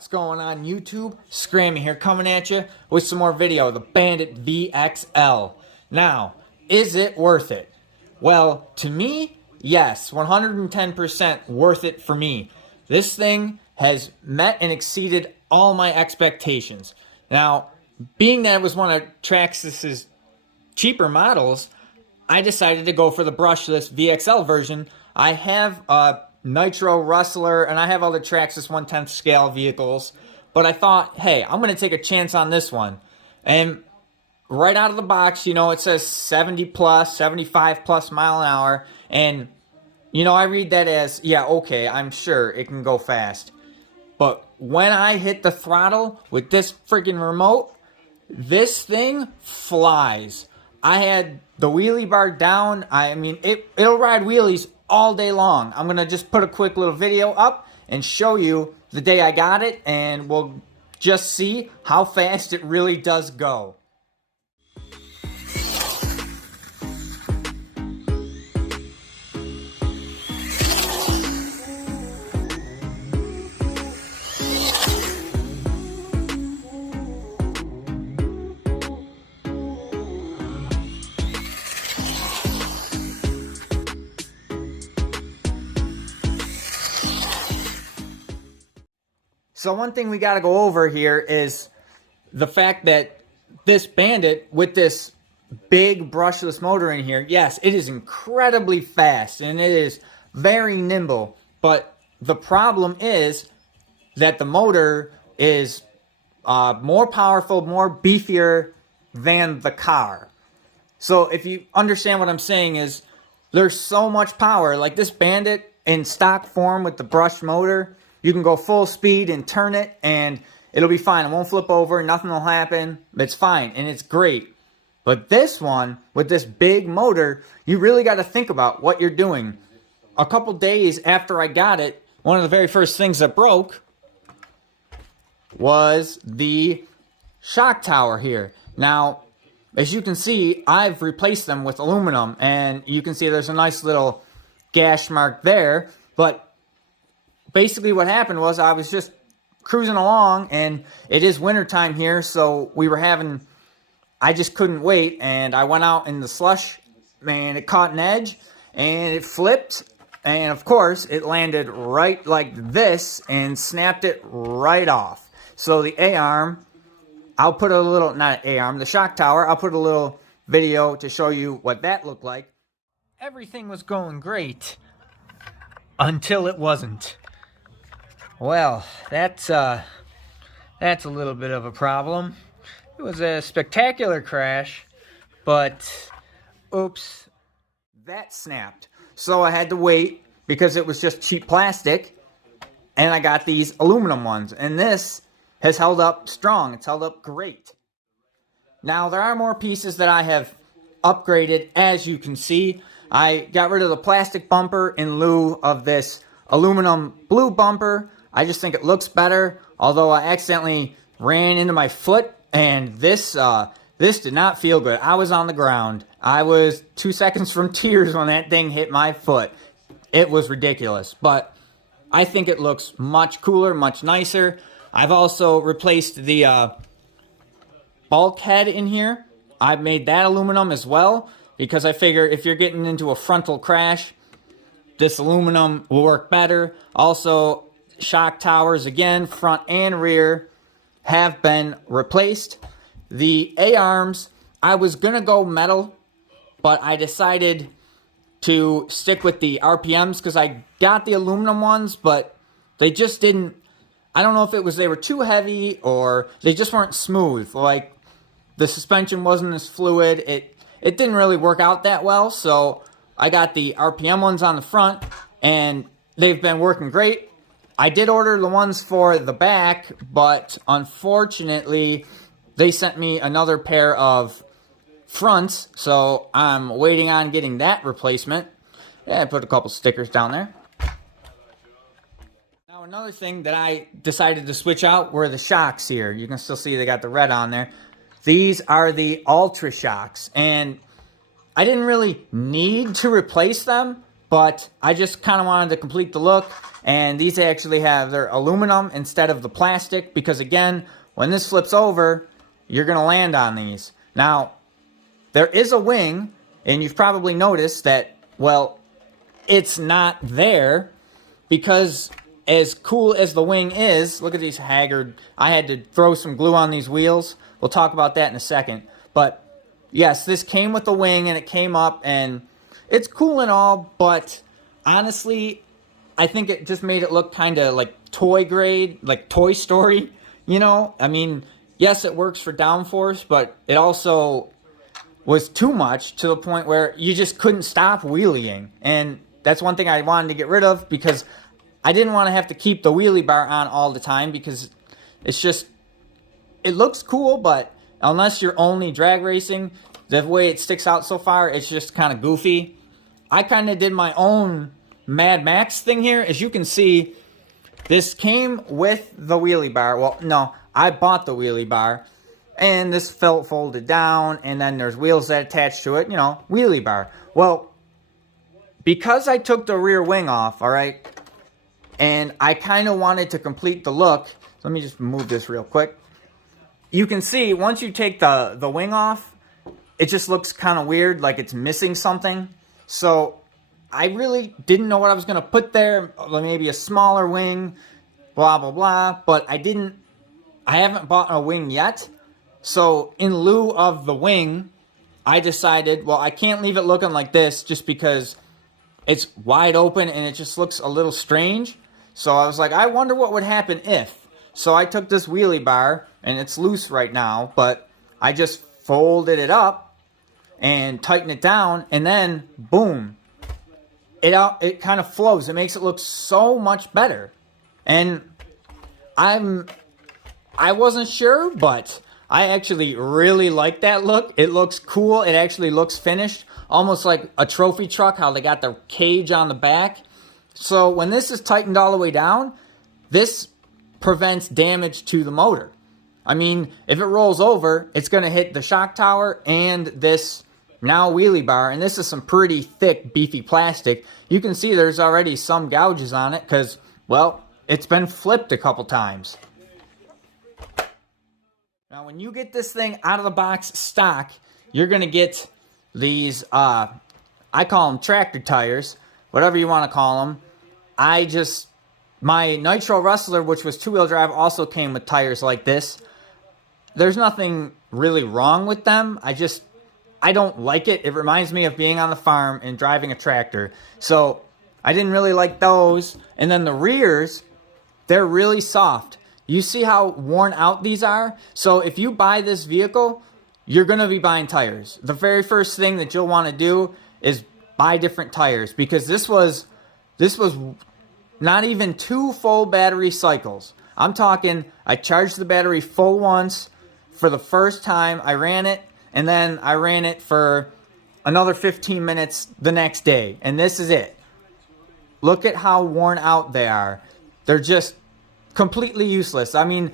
What's going on YouTube? Scrammy here coming at you with some more video, the Bandit VXL. Now, is it worth it? Well, to me, yes, 110% worth it for me. This thing has met and exceeded all my expectations. Now, being that it was one of Traxxas' cheaper models, I decided to go for the brushless VXL version. I have a Nitro Rustler, and I have other Traxxas 1/10 scale vehicles, but I thought, hey, I'm going to take a chance on this one. And right out of the box, you know, it says 70 plus, 75 plus mile an hour, and, you know, I read that as, yeah, okay, I'm sure it can go fast. But when I hit the throttle with this freaking remote, this thing flies. I had the wheelie bar down. I mean, it'll ride wheelies all day long. I'm going to just put a quick little video up and show you the day I got it, and we'll just see how fast it really does go. So one thing we got to go over here is the fact that this Bandit with this big brushless motor in here, yes, it is incredibly fast and it is very nimble. But the problem is that the motor is more powerful, more beefier than the car. So if you understand what I'm saying is there's so much power. Like this Bandit in stock form with the brush motor, you can go full speed and turn it, and it'll be fine. It won't flip over. Nothing will happen. It's fine, and it's great. But this one, with this big motor, you really got to think about what you're doing. A couple days after I got it, one of the very first things that broke was the shock tower here. Now, as you can see, I've replaced them with aluminum, and you can see there's a nice little gash mark there, but basically what happened was I was just cruising along, and it is wintertime here, so I just couldn't wait, and I went out in the slush, and it caught an edge, and it flipped, and of course, it landed right like this, and snapped it right off. So the A-arm, I'll put a little, not an A-arm, the shock tower, I'll put a little video to show you what that looked like. Everything was going great, until it wasn't. Well, that's a little bit of a problem. It was a spectacular crash, but oops, that snapped. So I had to wait because it was just cheap plastic, and I got these aluminum ones, and this has held up strong. It's held up great. Now, there are more pieces that I have upgraded, as you can see. I got rid of the plastic bumper in lieu of this aluminum blue bumper. I just think it looks better, although I accidentally ran into my foot, and this did not feel good. I was on the ground. I was 2 seconds from tears when that thing hit my foot. It was ridiculous, but I think it looks much cooler, much nicer. I've also replaced the bulkhead in here. I've made that aluminum as well, because I figure if you're getting into a frontal crash, this aluminum will work better. Also, shock towers, again, front and rear, have been replaced. The A-arms, I was going to go metal, but I decided to stick with the RPMs because I got the aluminum ones, but they just didn't, I don't know if it was they were too heavy or they just weren't smooth. Like, the suspension wasn't as fluid. It didn't really work out that well, so I got the RPM ones on the front, and they've been working great. I did order the ones for the back, but unfortunately, they sent me another pair of fronts, so I'm waiting on getting that replacement. Yeah, I put a couple stickers down there. Now, another thing that I decided to switch out were the shocks here. You can still see they got the red on there. These are the Ultra shocks, and I didn't really need to replace them, but I just kind of wanted to complete the look. And these actually have their aluminum instead of the plastic, because again, when this flips over, you're going to land on these. Now, there is a wing, and you've probably noticed that, well, it's not there, because as cool as the wing is, look at these haggard, I had to throw some glue on these wheels. We'll talk about that in a second. But yes, this came with the wing, and it came up, and it's cool and all, but honestly, I think it just made it look kind of like toy grade, like Toy Story, you know? I mean, yes, it works for downforce, but it also was too much to the point where you just couldn't stop wheeling. And that's one thing I wanted to get rid of, because I didn't want to have to keep the wheelie bar on all the time, because it's just, it looks cool, but unless you're only drag racing, the way it sticks out so far, it's just kind of goofy. I kind of did my own Mad Max thing here. As you can see, this came with the wheelie bar. Well, no, I bought the wheelie bar, and this felt folded down, and then there's wheels that attach to it, you know, wheelie bar. Well, because I took the rear wing off, all right, and I kind of wanted to complete the look. So let me just move this real quick. You can see, once you take the wing off, it just looks kind of weird, like it's missing something. So I really didn't know what I was going to put there. Maybe a smaller wing, blah, blah, blah. But I haven't bought a wing yet. So in lieu of the wing, I decided, well, I can't leave it looking like this just because it's wide open and it just looks a little strange. So I was like, I wonder what would happen if. So I took this wheelie bar, and it's loose right now, but I just folded it up and tightened it down, and then boom, it kind of flows. It makes it look so much better. And I wasn't sure, but I actually really like that look. It looks cool. It actually looks finished, almost like a trophy truck, how they got the cage on the back. So when this is tightened all the way down, this prevents damage to the motor. I mean, if it rolls over, it's going to hit the shock tower and this now wheelie bar, and this is some pretty thick, beefy plastic. You can see there's already some gouges on it because, well, it's been flipped a couple times. Now, when you get this thing out of the box stock, you're going to get these, I call them tractor tires, whatever you want to call them. My Nitro Rustler, which was two-wheel drive, also came with tires like this. There's nothing really wrong with them. I don't like it. It reminds me of being on the farm and driving a tractor. So I didn't really like those. And then the rears, they're really soft. You see how worn out these are? So if you buy this vehicle, you're going to be buying tires. The very first thing that you'll want to do is buy different tires, because this was not even 2 full battery cycles. I'm talking, I charged the battery full once for the first time I ran it, and then I ran it for another 15 minutes the next day, and this is it. Look at how worn out they are. They're just completely useless. I mean,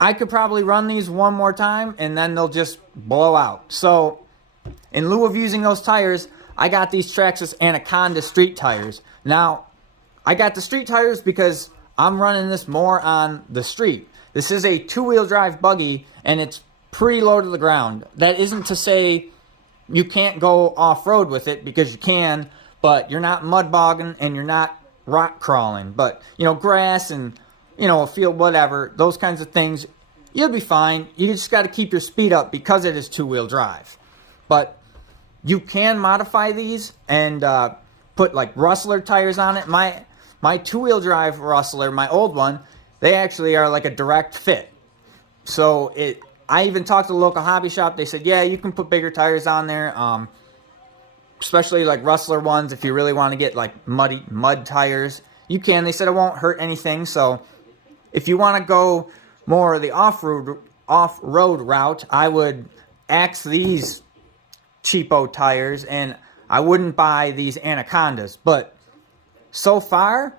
I could probably run these one more time, and then they'll just blow out. So, in lieu of using those tires, I got these Traxxas Anaconda street tires. Now, I got the street tires because I'm running this more on the street. This is a two-wheel drive buggy, and it's pretty low to the ground. That isn't to say you can't go off-road with it, because you can, but you're not mud bogging and you're not rock crawling. But, you know, grass and, you know, a field, whatever, those kinds of things, you'll be fine. You just got to keep your speed up because it is two-wheel drive. But you can modify these and put like Rustler tires on it. My two-wheel drive Rustler, my old one, they actually are like a direct fit. So I even talked to the local hobby shop. They said, yeah, you can put bigger tires on there, especially like Rustler ones. If you really want to get like mud tires, you can. They said it won't hurt anything. So if you want to go more of the off-road route, I would axe these cheapo tires, and I wouldn't buy these Anacondas. But so far,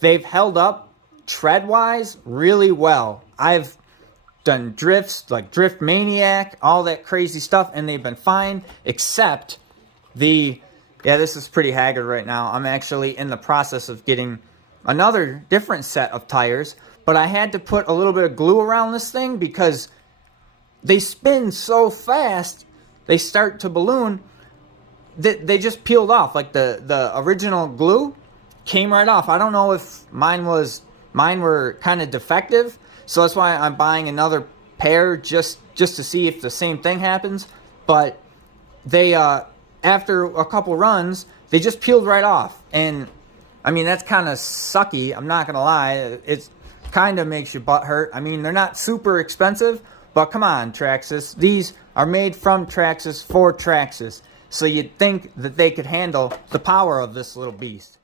they've held up tread-wise really well. I've done drifts, like Drift Maniac, all that crazy stuff, and they've been fine, except the Yeah, this is pretty haggard right now. I'm actually in the process of getting another different set of tires, but I had to put a little bit of glue around this thing because they spin so fast, they start to balloon, that they just peeled off. Like the original glue came right off. I don't know if mine were kind of defective, so that's why I'm buying another pair just to see if the same thing happens. But they after a couple runs, they just peeled right off. And I mean, that's kind of sucky, I'm not gonna lie. It kind of makes your butt hurt. I mean, they're not super expensive, but come on, Traxxas. These are made from Traxxas for Traxxas, so you'd think that they could handle the power of this little beast.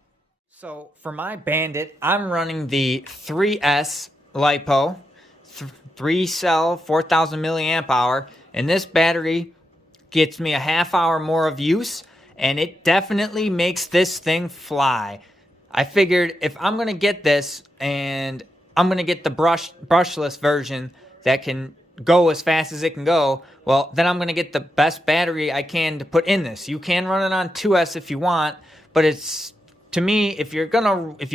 So for my Bandit, I'm running the 3S LiPo, 3-cell, 4,000 milliamp hour, and this battery gets me a half hour more of use, and it definitely makes this thing fly. I figured if I'm gonna get this, and I'm gonna get the brushless version that can go as fast as it can go, well, then I'm gonna get the best battery I can to put in this. You can run it on 2S if you want, but it's, to me, if you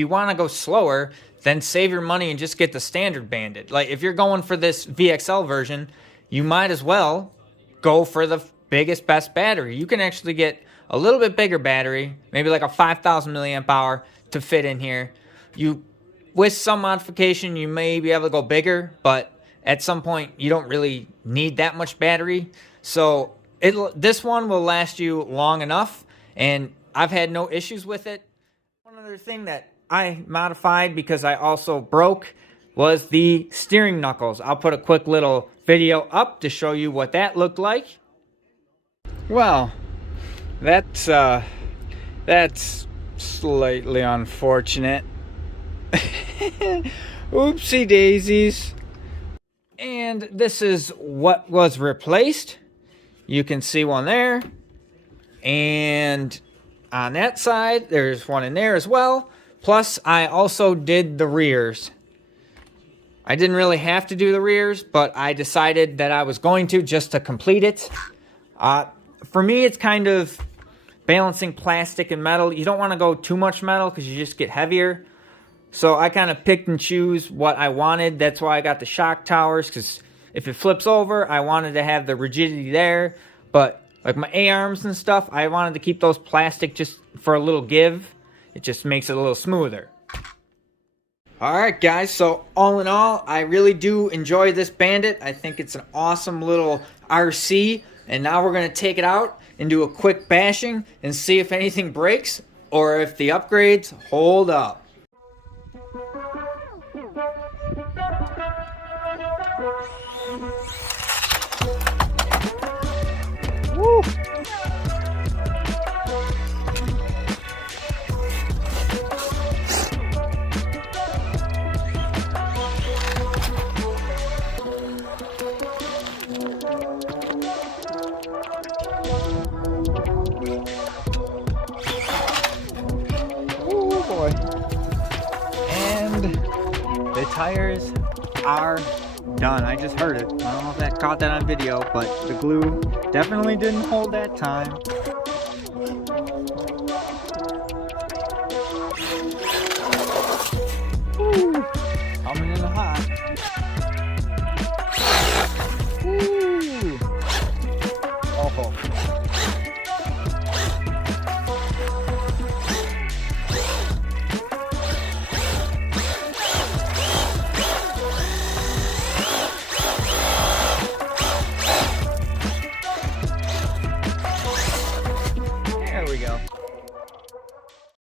want to go slower, then save your money and just get the standard Bandit. Like, if you're going for this VXL version, you might as well go for the biggest, best battery. You can actually get a little bit bigger battery, maybe like a 5,000 milliamp hour to fit in here. With some modification, you may be able to go bigger, but at some point, you don't really need that much battery. So this one will last you long enough, and I've had no issues with it. One other thing that I modified because I also broke was the steering knuckles. I'll put a quick little video up to show you what that looked like. Well, that's slightly unfortunate. Oopsie daisies. And this is what was replaced. You can see one there. And on that side, there's one in there as well. Plus, I also did the rears. I didn't really have to do the rears, but I decided that I was going to just to complete it. For me, it's kind of balancing plastic and metal. You don't want to go too much metal because you just get heavier. So I kind of picked and choose what I wanted. That's why I got the shock towers, because if it flips over, I wanted to have the rigidity there. But like my A-arms and stuff, I wanted to keep those plastic just for a little give. It just makes it a little smoother. Alright guys, so all in all, I really do enjoy this Bandit. I think it's an awesome little RC. And now we're going to take it out and do a quick bashing and see if anything breaks or if the upgrades hold up. Woo! The tires are done. I just heard it. I don't know if that caught that on video, but the glue definitely didn't hold that time. Woo. Coming in hot. Woo. Awful. There we go.